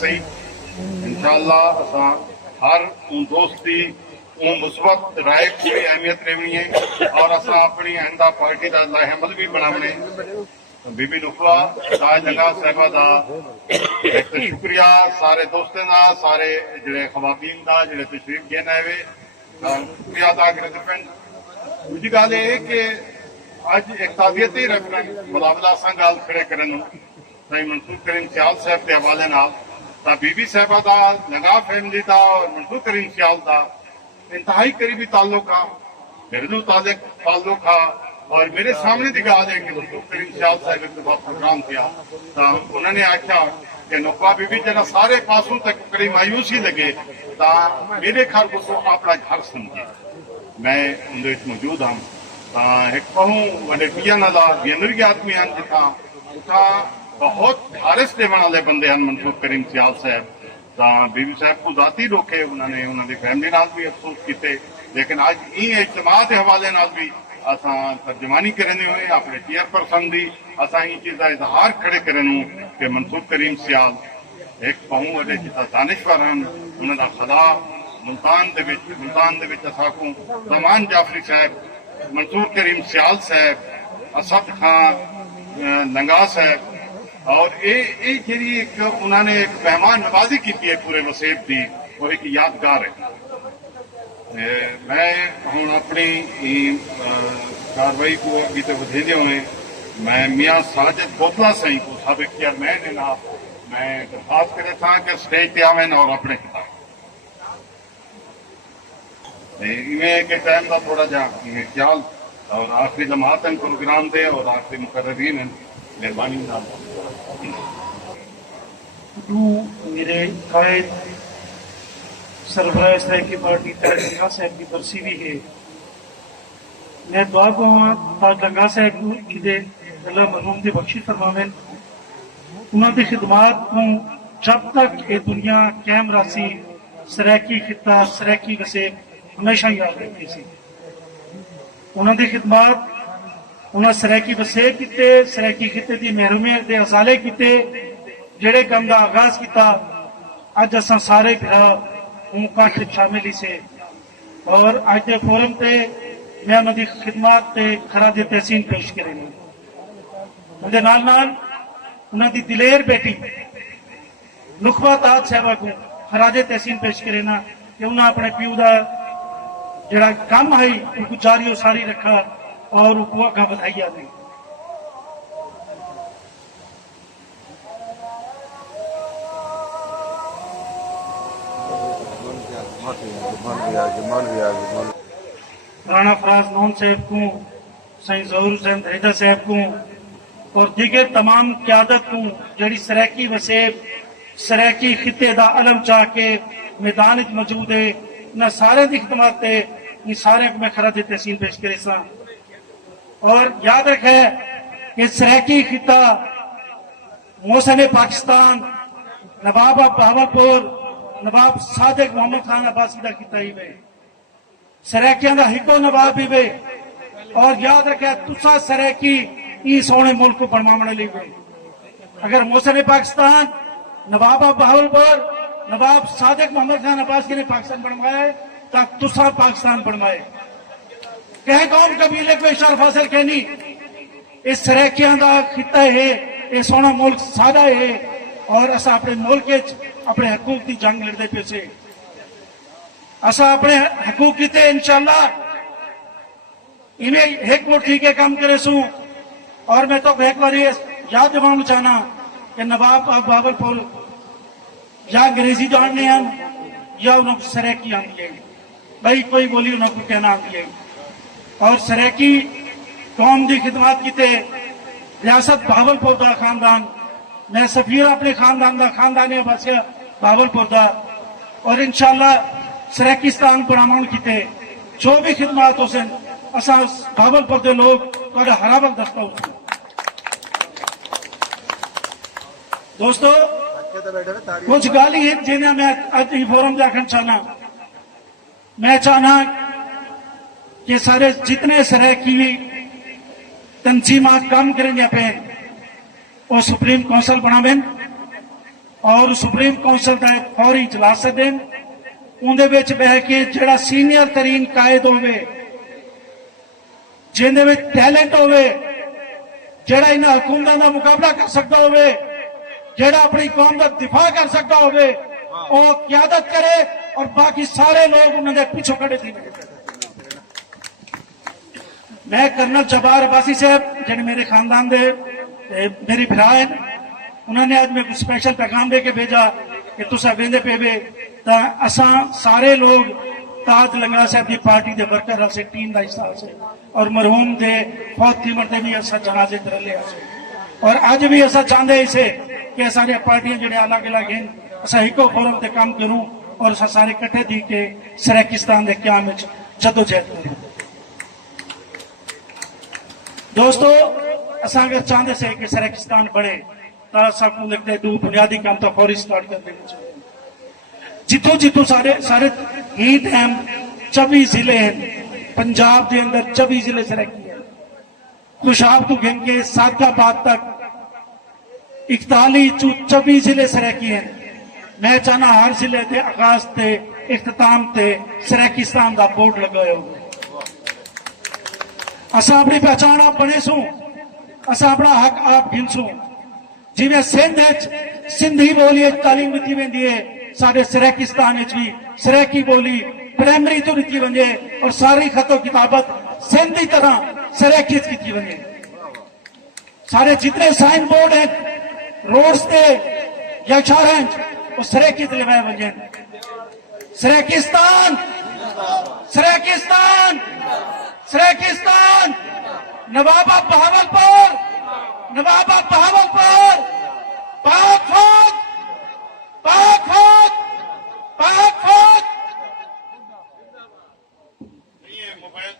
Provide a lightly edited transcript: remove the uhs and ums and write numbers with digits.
सही इंशाअल्लाह असां हर दोस्ती मुस्बत राय को भी अहमियत रहनी है और असां अपनी आइंदा पार्टी का लाहेमल भी बनाने बीबी नुकवा ताज लंगा साहिबा का एक शुक्रिया सारे दोस्तों का सारे जिहड़े खवातीन का जिहड़े तशरीफ देन आए वे शुक्रिया अदा करदे पिन। दूजी गल ये कि अज इकतादियती रेफरेंस मुलावला असां गल खड़े करन साईं मंसूर करीम सियाल साहब के हवाले नाल तां बीबी साहिबा का लंगा फैमिली का और मंसूर करीम सियाल का इंतहाई करीबी ताल्लुक आ मेरे ताल्लुक आ और मेरे सामने की गल है कि मंसूर करीम सियाल साहब एक दफा प्रोग्राम किया तो उन्होंने आख्या कि नुकवा बीबी जरा सारे पासों तक बड़ी मायूसी लगे तो मेरे घर को तो अपना घर समझे मैं उनके मौजूद हाँ तो एक कहूँ वे पिया नाला बेनर्गी आदमी हैं जिथा उठा बहुत हारिस देने वाले बंदे हैं मंसूर करीम सियाल साहब तो बीबी साहब को जाती रोके उन्होंने उन्होंने फैमिली नाल भी अफसोस किए लेकिन अज इन इज्तमा के हवाले नाल भी असा तर्जमानी करने हुए अपने चेयरपर्सन की असा इन चीज़ का इजहार खड़े करने कि मंसूर करीम सियाल एक कहूँ वे जिता दानिश्वर हैं उन्होंने खदा मुल्तान असाकू जमान जाफरी साहब मंसूर करीम सियाल साहब असद खान लंगा साहब और ये जी एक उन्होंने एक मेहमान नवाजी की है पूरे वसेब की वो एक यादगार है। मैं हूँ अपनी कार्रवाई को अभी तक वधेदे हुए मैं मियाँ साजिद बोतला साईं को साबिक चेयरमैन है ना मैं दरखास्त करे था कि स्टेज पे आवें और अपने खिताब इवें के टाइम का थोड़ा जा ख्याल और आखिरी जमात प्रोग्राम दे और आखिरी मुकर्ररीन हैं मेहरबानी मेरे कायद सरबराह सराकी पार्टी ताज लंगा साहब की बरसी भी है। मैं दुआ करूँगा ताज लंगा साहब को कि अल्लाह मरहूम की बख्शी फरमावें उन्होंने खिदमात को जब तक ये दुनिया कायम रासी सराकी खिता सराकी वसेब हमेशा याद रखी सी उन्होंने खिदमात उन्हें सराकी वसेब किते सराकी खिते की महरूमियत के असाले किते जेड़े काम का आगाज किया अज असा सारे भरा काश शामिल ही से और अज के फोरम से मैं उन्होंने खिदमात से खराज तहसीन पेश करेंगे उनके उन्होंने दिलेर बेटी नुकवा ताज साहबा को खराज तहसीन पेश करेना कि उन्हें अपने प्यू का जरा काम है उनको जारी सारी रखा और उनको अगा बधाई दी। राणा फराज नौन साहब को सही जहूर हुसैन दरेजा साहब को और दीगर तमाम क्यादत को जड़ी सराकी वसेब सराकी खिते का अलम चाह के मैदान मौजूद है इन्हें सारे की खिदमत इन सारे को मैं खराज तहसीन पेश करे सा और याद रखे कि सराकी खिता मौसम पाकिस्तान नवाब बहावलपुर नवाब सादिक मोहम्मद खान अब्बासी का किता ही वे सराकिया का हिको नवाब भी वे और याद रखे तुसा सराकी ई सोने मुल्क को बनवाने लिए वे अगर मौसम पाकिस्तान नवाब बहावलपुर नवाब सादिक मोहम्मद खान अब्बासी ने पाकिस्तान बनवाया तो तुसा पाकिस्तान बनवाए कह कौन कबीले को शर्फ हासिल कहनी इस सराकिया का खिता है ये सोना मुल्क सादा है और असा अपने मुल्क अपने हकूक की जंग लड़ते पे से असा अपने हकूक की इंशाल्लाह इन्हें एक मुट्ठी के काम करे सू और मैं तो एक बार याद दिलाना चाहना कि नवाब बहावलपुर या अंग्रेजी जानने हैं या उन्होंने सराकी आती है भाई कोई बोली उन्होंने कहना आती है और सराकी कौम की खिदमत की रियासत बहावलपुर का खानदान मैं सफीर अपने खानदान का खानदान अब्बासी बहावलपुर का और इंशाल्लाह सराकिस्तान बनावन की जो भी खिदमत हो सन असा बहावलपुर के लोग हरा वक्त दस्ता हो दोस्तों कुछ गाली है जिन्हें मैं अज फोरम आखन चाहना मैं चाहना कि सारे जितने सराकी तंजीमात काम करेंगे पे वो सुप्रीम काउंसिल बनावें ਔਰ ਸੁਪਰੀਮ ਕੌਂਸਲ ਦਾ ਫੌਰੀ ਇਜਲਾਸ ਦੇਣ, ਉਹਦੇ ਵਿੱਚ ਬਹਿ ਕੇ ਜਿਹੜਾ ਸੀਨੀਅਰ ਤਰੀਨ ਕਾਇਦ ਹੋਵੇ, ਜਿਹਦੇ ਵਿੱਚ ਟੈਲੈਂਟ ਹੋਵੇ, ਜਿਹੜਾ ਇਹਨਾਂ ਹਕੂਮਤਾਂ ਦਾ ਮੁਕਾਬਲਾ ਕਰ ਸਕਦਾ ਹੋਵੇ, ਜਿਹੜਾ ਆਪਣੀ ਕੌਮ ਦਾ ਦਿਫਾ ਕਰ ਸਕਦਾ ਹੋਵੇ, ਉਹ ਕਿਆਦਤ ਕਰੇ ਔਰ ਬਾਕੀ ਸਾਰੇ ਲੋਕ ਉਹਨਾਂ ਦੇ ਪਿੱਛੇ ਖੜੇ ਸੀ। ਮੈਂ ਕਰਨਲ ਜਬਾਰ ਅਬਾਸੀ ਸਾਹਿਬ ਜਿਹੜੇ ਮੇਰੇ ਖਾनदान ਦੇ मेरी भरा है, उन्होंने आज मेरे को स्पेशल पैगाम दे के भेजा कि तुसा वेंदे पेवे तां असां सारे लोग ताज लंगड़ा साहब की पार्टी के वर्कर असे टीम का हिस्सा से और मरहूम के फौत थीमर ते भी असां जनाजे तरले असे और अज भी असां चाहते इसे कि सारे पार्टियां जिहड़े अलग अलग हैं असां इको फोरम ते काम करूं और असां सारे इकट्ठे थी के सराकिस्तान के क्याम विच जदोजहद करूं। दोस्तों असां अगर चाहते से कि सराकिस्तान बढ़े तो सबको लगता है दो बुनियादी काम तो फौरी स्टार्ट कर देना चाहिए। जितों जितों सारे सारे हीट हैं 24 जिले हैं पंजाब के अंदर 24 जिले सराकी है। खुशाब तो गिन के सादाबाद तक 41 24 जिले सराकी हैं। मैं चाहना हर जिले के आगाज से इख्तिताम से सराकिस्तान का बोर्ड लगाया हो। असां अपनी पहचान आप बने सूं, असां अपना हक आप गिनसूं। जिवें सिंध सिंधी बोली तालीम दी वेंदी है, साडे सराकिस्तान भी सराकी बोली प्राइमरी तो दी वजे और सारी खतो किताबत सिंध की तरह सराकी की वजे। सारे जितने साइन बोर्ड हैं रोड्स ते या शहर वो सराकी लगाए वजे। सराकिस्तान सराकिस्तान सराकिस्तान नवाबा बहावलपुर नवाबा बहावलपुर पाक फौज पाक फौज पाक फौज। ये मोबाइल